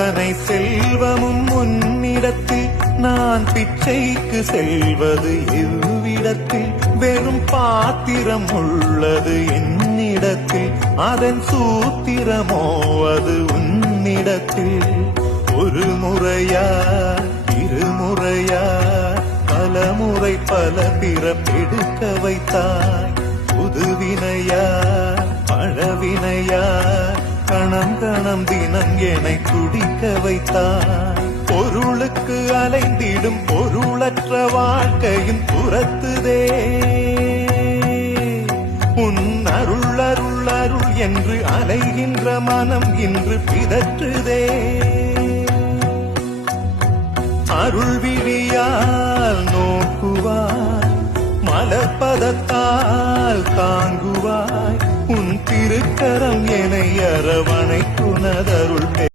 அத்தனை செல்வமும் உன்னிடத்தில் நான் பிச்சைக்கு செல்வது எவ்விடத்தில் வெறும் பாத்திரம் உள்ளது என்னிடத்தில் அதன் சூத்திரமோ அது உன்னிடத்தில் ஒரு முறையா இருமுறையா பலமுறை பல பிறப்பெடுக்க வைத்தாய் புதுவினையா பழவினையா கணம் கணம் தினம் என்னை துடிக்க வைத்தாய் பொருளுக்கு அலைந்திடும் பொருளற்ற வாழ்க்கையும் புறத்துதே உன் அருள் அருள் அருள் என்று அலைகின்ற மனம் இன்று பிதற்றுதே அருள் விழியால் நோக்குவாய் மலர்பதத்தால் தாங்குவாய் உன் திருக்கரம் என்னை அரவணைக்குனதருள்